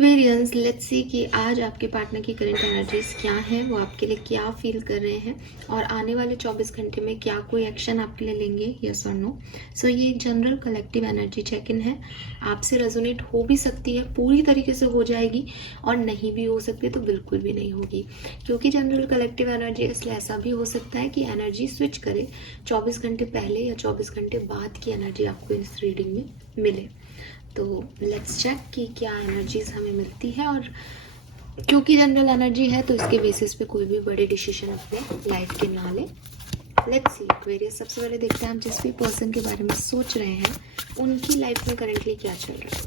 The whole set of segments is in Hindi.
एक्वेरियंस, लेट्स सी कि आज आपके पार्टनर की करंट एनर्जीज क्या हैं, वो आपके लिए क्या फील कर रहे हैं और आने वाले 24 घंटे में क्या कोई एक्शन आपके लिए लेंगे, यस और नो। सो ये एक general collective energy check in है। आपसे रेजोनेट हो भी सकती है, पूरी तरीके से हो जाएगी, और नहीं भी हो सकती तो बिल्कुल भी नहीं होगी, क्योंकि जनरल कलेक्टिव एनर्जी इसलिए ऐसा भी हो सकता है कि एनर्जी स्विच करे 24 घंटे पहले या 24 घंटे बाद की एनर्जी आपको इस रीडिंग में मिले। तो लेट्स चेक कि क्या एनर्जीज हमें मिलती है, और क्योंकि जनरल एनर्जी है तो इसके बेसिस पे कोई भी बड़े डिसीजन अपने लाइफ के ना ले। लेट्स सी एक्वेरियस, सबसे पहले देखते हैं हम जिस भी पर्सन के बारे में सोच रहे हैं उनकी लाइफ में करेंटली क्या चल रहा है।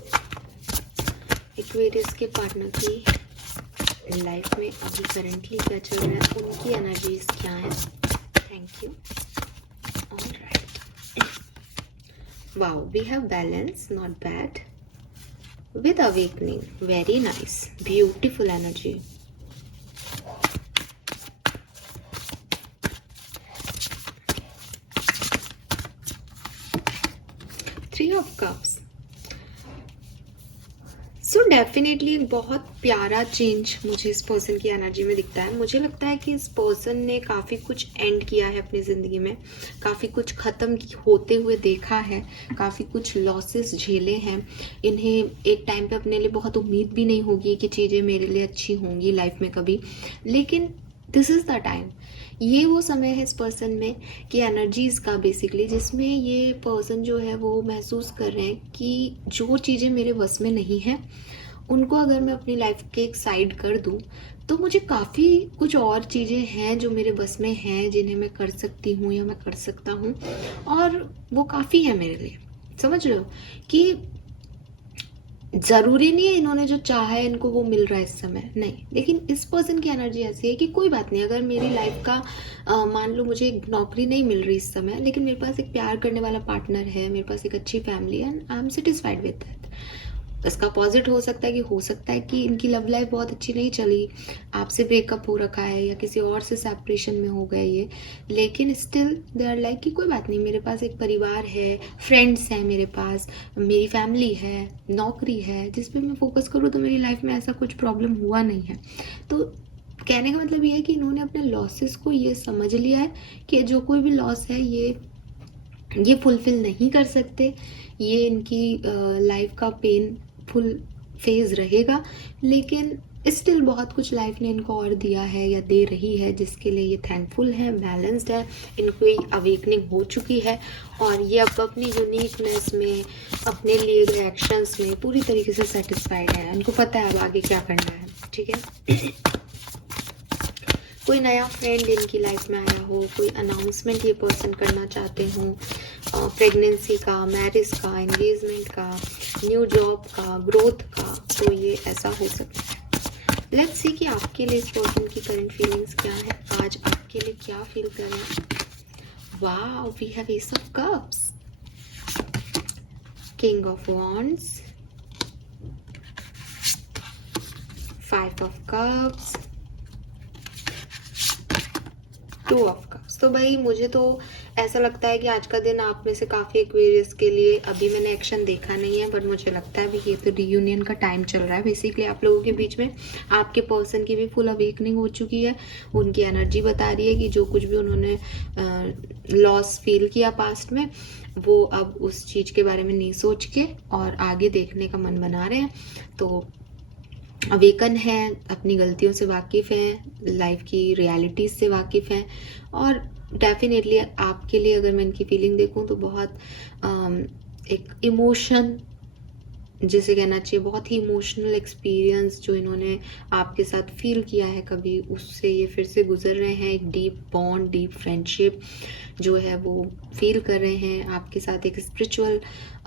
एक्वेरियस के पार्टनर की लाइफ में अभी करेंटली क्या चल रहा है, उनकी एनर्जीज क्या है। Thank you. Wow, we have balance, not bad. With awakening, very nice, beautiful energy. Three of Cups. So definitely एक बहुत प्यारा चेंज मुझे इस पर्सन की एनर्जी में दिखता है। मुझे लगता है कि इस पर्सन ने काफ़ी कुछ एंड किया है अपनी ज़िंदगी में, काफ़ी कुछ ख़त्म होते हुए देखा है, काफ़ी कुछ लॉसेस झेले हैं। इन्हें एक टाइम पे अपने लिए बहुत उम्मीद भी नहीं होगी कि चीज़ें मेरे लिए अच्छी होंगी लाइफ में कभी, लेकिन दिस इज़ द टाइम। ये वो समय है इस पर्सन में कि एनर्जीज़ का बेसिकली, जिसमें ये पर्सन जो है वो महसूस कर रहे हैं कि जो चीज़ें मेरे बस में नहीं हैं उनको अगर मैं अपनी लाइफ के एक साइड कर दूं तो मुझे काफ़ी कुछ और चीज़ें हैं जो मेरे बस में हैं, जिन्हें मैं कर सकती हूँ या मैं कर सकता हूँ, और वो काफ़ी है मेरे लिए। समझ रहे हो कि ज़रूरी नहीं है इन्होंने जो चाहा है इनको वो मिल रहा है इस समय, नहीं। लेकिन इस पर्सन की एनर्जी ऐसी है कि कोई बात नहीं, अगर मेरी लाइफ का मान लो मुझे एक नौकरी नहीं मिल रही इस समय, लेकिन मेरे पास एक प्यार करने वाला पार्टनर है, मेरे पास एक अच्छी फैमिली है, and I am satisfied with that. इसका अपोजिट हो सकता है कि इनकी लव लाइफ बहुत अच्छी नहीं चली, आपसे ब्रेकअप हो रखा है या किसी और से सेपरेशन में हो गए ये, लेकिन स्टिल दे आर लाइक कि कोई बात नहीं, मेरे पास एक परिवार है, फ्रेंड्स हैं मेरे पास, मेरी फैमिली है, नौकरी है, जिस पे मैं फोकस करूँ तो मेरी लाइफ में ऐसा कुछ प्रॉब्लम हुआ नहीं है। तो कहने का मतलब ये है कि इन्होंने अपने लॉसेस को ये समझ लिया है कि जो कोई भी लॉस है ये फुलफिल नहीं कर सकते, ये इनकी लाइफ का पेन फुल फेज रहेगा, लेकिन स्टिल बहुत कुछ लाइफ ने इनको और दिया है या दे रही है, जिसके लिए ये थैंकफुल है, बैलेंस्ड है, इनको एक अवेकनिंग हो चुकी है, और ये अब अपनी यूनिकनेस में, अपने लिए गए एक्शंस में पूरी तरीके से सेटिस्फाइड है। इनको पता है अब आगे क्या करना है, ठीक है। कोई नया फ्रेंड इनकी लाइफ में आया हो, कोई अनाउंसमेंट ये पर्सन करना चाहते हो, प्रेगनेंसी का, मैरिज का, एंगेजमेंट का, न्यू जॉब का, ग्रोथ का, तो ये ऐसा हो सकता है। लेट्स सी कि आपके लिए इस पर्सन की करंट फीलिंग्स क्या है, आज आपके लिए क्या फील कर रहे हैं। वाह, we have ace of cups, king of wands, 5 of cups, 2 of cups. तो भाई मुझे तो ऐसा लगता है कि आज का दिन आप में से काफ़ी एक्वेरियस के लिए, अभी मैंने एक्शन देखा नहीं है बट मुझे लगता है भी ये तो रियूनियन का टाइम चल रहा है बेसिकली आप लोगों के बीच में। आपके पर्सन की भी फुल अवेकनिंग हो चुकी है, उनकी एनर्जी बता रही है कि जो कुछ भी उन्होंने लॉस फील किया पास्ट में, वो अब उस चीज़ के बारे में नहीं सोच के और आगे देखने का मन बना रहे हैं। तो अवेकन है, अपनी गलतियों से वाकिफ़ हैं, लाइफ की रियलिटीज़ से वाकिफ़ हैं, और डेफिनेटली आपके लिए अगर मैं इनकी फीलिंग देखूं तो बहुत एक इमोशन, जिसे कहना चाहिए बहुत ही इमोशनल एक्सपीरियंस जो इन्होंने आपके साथ फील किया है कभी, उससे ये फिर से गुजर रहे हैं। एक डीप बॉन्ड, डीप फ्रेंडशिप जो है वो फील कर रहे हैं आपके साथ, एक स्पिरिचुअल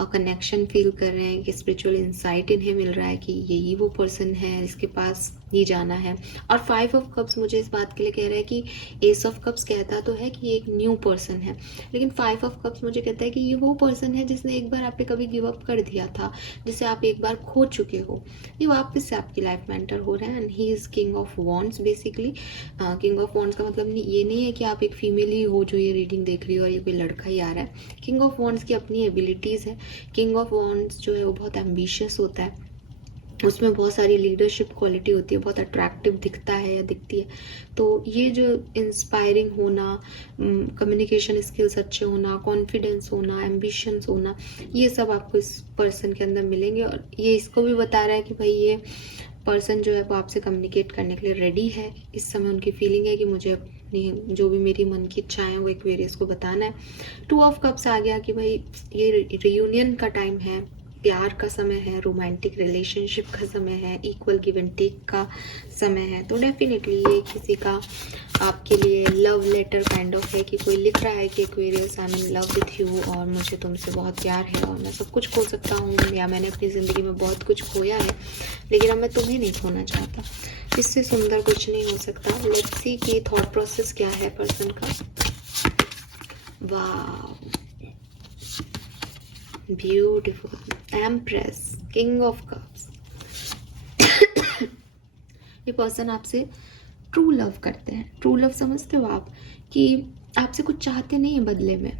कनेक्शन फील कर रहे हैं, कि स्पिरिचुअल इंसाइट इन्हें मिल रहा है कि यही वो पर्सन है इसके पास ही जाना है। और 5 ऑफ कप्स मुझे इस बात के लिए कह रहा है कि एस ऑफ कप्स कहता तो है कि ये एक न्यू पर्सन है, लेकिन 5 ऑफ कप्स मुझे कहता है कि ये वो पर्सन है जिसने एक बार आप पे कभी गिव अप कर दिया था, जिसे आप एक बार खो चुके हो, ये वापस से आपकी लाइफ में एंटर हो रहे हैं। And he is king of wands basically. King of wands का मतलब ये नहीं है कि आप एक फीमेल ही हो जो ये रीडिंग देख रही हो और ये कोई लड़का ही आ रहा है। किंग ऑफ वॉन्ड्स की अपनी एबिलिटीज़ है। किंग ऑफ वॉन्ड्स जो है वो बहुत एम्बिशियस होता है, उसमें बहुत सारी लीडरशिप क्वालिटी होती है, बहुत अट्रैक्टिव दिखता है या दिखती है। तो ये जो इंस्पायरिंग होना, कम्युनिकेशन स्किल्स अच्छे होना, कॉन्फिडेंस होना, एम्बिशंस होना, ये सब आपको इस पर्सन के अंदर मिलेंगे। और ये इसको भी बता रहा है कि भाई ये पर्सन जो है वो आपसे कम्युनिकेट करने के लिए रेडी है। इस समय उनकी फीलिंग है कि मुझे अपनी जो भी मेरी मन की इच्छाएं हैं वो एक्वेरियस को बताना है। 2 ऑफ कप्स आ गया कि भाई ये रियूनियन का टाइम है, प्यार का समय है, रोमांटिक रिलेशनशिप का समय है, इक्वल गिव एंड टेक का समय है। तो डेफिनेटली ये किसी का आपके लिए लव लेटर काइंड ऑफ है कि कोई लिख रहा है कि Aquarius I am in love with you और मुझे तुमसे बहुत प्यार है और मैं सब कुछ खो सकता हूँ या मैंने अपनी ज़िंदगी में बहुत कुछ खोया है लेकिन अब मैं तुम्हें नहीं खोना चाहता। इससे सुंदर कुछ नहीं हो सकता। लेट्स सी कि थॉट प्रोसेस क्या है पर्सन का। वाह, beautiful, empress, king of cups. ये पर्सन आपसे ट्रू लव करते हैं। ट्रू लव समझते हो आप, कि आपसे कुछ चाहते नहीं है बदले में,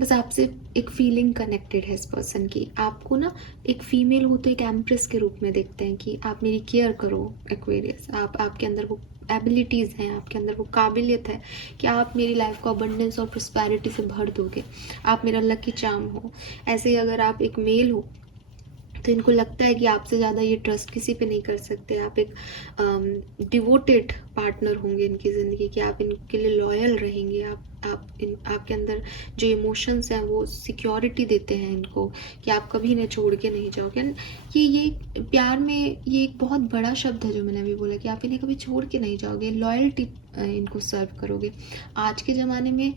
बस आपसे एक फीलिंग कनेक्टेड है इस पर्सन की। आपको ना एक फीमेल हो तो एक एम्प्रेस के रूप में देखते हैं कि आप मेरी केयर करो एक्वेरियस। आपके अंदर वो एबिलिटीज़ हैं, आपके अंदर वो काबिलियत है कि आप मेरी लाइफ को अबंडेंस और प्रॉस्पेरिटी से भर दोगे, आप मेरा लकी चार्म हो। ऐसे ही अगर आप एक मेल हो तो इनको लगता है कि आपसे ज़्यादा ये ट्रस्ट किसी पे नहीं कर सकते। आप एक डिवोटेड पार्टनर होंगे इनकी ज़िंदगी के, आप इनके लिए लॉयल रहेंगे। आपके अंदर जो इमोशंस हैं वो सिक्योरिटी देते हैं इनको कि आप कभी इन्हें छोड़ के नहीं जाओगे। ये प्यार में ये एक बहुत बड़ा शब्द है जो मैंने अभी बोला कि आप इन्हें कभी छोड़ के नहीं जाओगे, लॉयल्टी इनको सर्व करोगे। आज के ज़माने में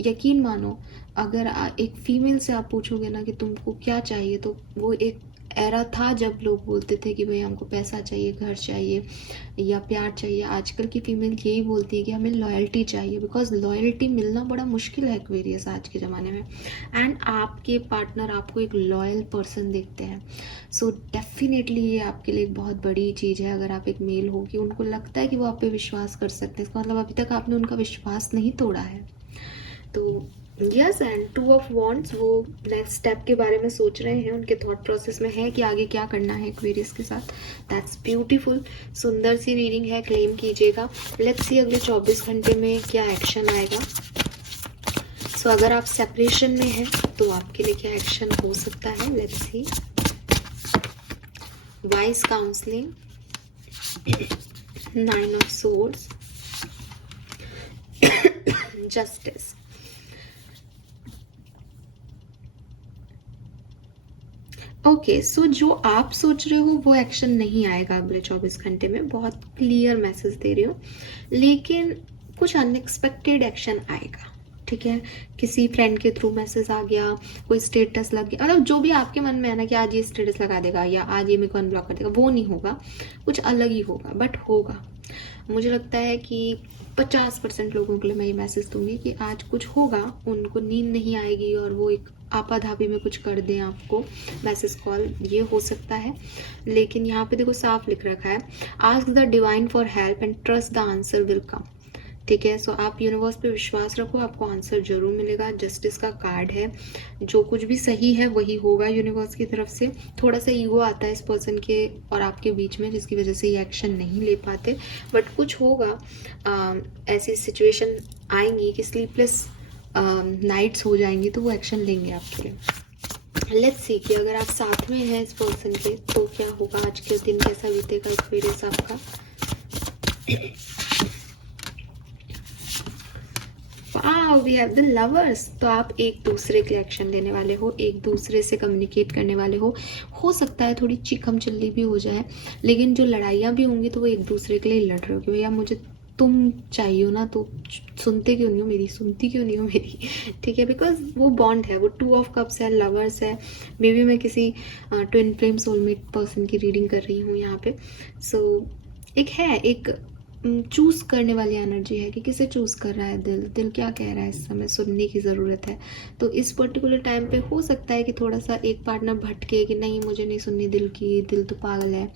यकीन मानो, अगर एक फीमेल से आप पूछोगे ना कि तुमको क्या चाहिए, तो वो एक एरा था जब लोग बोलते थे कि भाई हमको पैसा चाहिए, घर चाहिए या प्यार चाहिए। आजकल की फीमेल यही बोलती है कि हमें लॉयल्टी चाहिए, बिकॉज लॉयल्टी मिलना बड़ा मुश्किल है एक्वेरियस आज के ज़माने में। एंड आपके पार्टनर आपको एक लॉयल पर्सन देखते हैं। सो डेफिनेटली ये आपके लिए एक बहुत बड़ी चीज़ है अगर आप एक मेल हो कि उनको लगता है कि वो आप पे विश्वास कर सकते हैं। इसका मतलब अभी तक आपने उनका विश्वास नहीं तोड़ा है। तो यस, एंड 2 ऑफ वॉन्ड्स, वो नेक्स्ट स्टेप के बारे में सोच रहे हैं, उनके थॉट प्रोसेस में है कि आगे क्या करना है एक्वेरियस के साथ। दैट्स ब्यूटीफुल, सुंदर सी रीडिंग है, क्लेम कीजिएगा। लेट्स सी अगले 24 घंटे में क्या एक्शन आएगा। सो अगर आप सेपरेशन में हैं तो आपके लिए क्या एक्शन हो सकता है, let's see. Wise counselling, 9 of swords, justice. Okay, so जो आप सोच रहे हो वो एक्शन नहीं आएगा अगले 24 घंटे में, बहुत क्लियर मैसेज दे रही हूँ। लेकिन कुछ अनएक्सपेक्टेड एक्शन आएगा, ठीक है। किसी फ्रेंड के थ्रू मैसेज आ गया, कोई स्टेटस लग गया, मतलब जो भी आपके मन में है ना कि आज ये स्टेटस लगा देगा या आज ये मेरे को अनब्लॉक कर देगा, वो नहीं होगा, कुछ अलग ही होगा, बट होगा। मुझे लगता है कि 50% लोगों के लिए मैं ये मैसेज दूंगी कि आज कुछ होगा, उनको नींद नहीं आएगी और वो एक आपाधापी में कुछ कर दें आपको, मैसेज कॉल, ये हो सकता है। लेकिन यहाँ पे देखो साफ लिख रखा है, ask the divine for help and trust the answer will come, ठीक है। सो आप यूनिवर्स पे विश्वास रखो, आपको आंसर जरूर मिलेगा। जस्टिस का कार्ड है, जो कुछ भी सही है वही होगा यूनिवर्स की तरफ से। थोड़ा सा ईगो आता है इस पर्सन के और आपके बीच में, जिसकी वजह से ये एक्शन नहीं ले पाते, बट कुछ होगा। ऐसी सिचुएशन आएंगी कि स्लीपलेस नाइट्स हो जाएंगी, तो वो एक्शन लेंगे आपके लिए। लेट्स सी कि अगर आप साथ में हैं इस पर्सन के तो क्या होगा, आज के दिन कैसा बीतेगा एक्सपीरियंस आपका। Wow, we have the lovers. तो आप एक दूसरे के एक्शन लेने वाले हो, एक दूसरे से कम्युनिकेट करने वाले हो सकता है थोड़ी चिकम चिल्ली भी हो जाए, लेकिन जो लड़ाइयाँ भी होंगी तो वो एक दूसरे के लिए लड़ रहे हो कि भैया मुझे तुम चाहिए हो ना, तो सुनते क्यों नहीं हो मेरी, सुनती क्यों नहीं हो मेरी, ठीक है। बिकॉज वो बॉन्ड है, वो 2 ऑफ कप्स है, लवर्स है। मे बी मैं किसी ट्विन फ्लेम सोलमेट पर्सन की रीडिंग कर रही हूँ यहाँ पे। सो एक चूज़ करने वाली एनर्जी है कि किसे चूज़ कर रहा है दिल क्या कह रहा है इस समय, सुनने की ज़रूरत है। तो इस पर्टिकुलर टाइम पे हो सकता है कि थोड़ा सा एक पार्टनर भटके कि नहीं मुझे नहीं सुननी दिल की, दिल तो पागल है,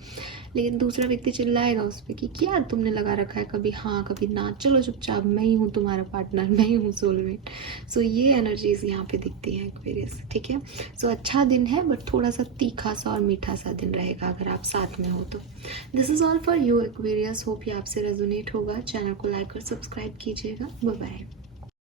लेकिन दूसरा व्यक्ति चिल्लाएगा उस पर कि क्या तुमने लगा रखा है, कभी हाँ कभी ना, चलो चुपचाप, मैं ही हूँ तुम्हारा पार्टनर, मैं ही हूँ सोलमेट। सो ये एनर्जीज यहाँ पे दिखती है एक्वेरियस, ठीक है। सो अच्छा दिन है, बट थोड़ा सा तीखा सा और मीठा सा दिन रहेगा अगर आप साथ में हो तो। This is all for you Aquarius, hope ये आपसे रेजोनेट होगा। चैनल को लाइक और सब्सक्राइब कीजिएगा। Bye bye.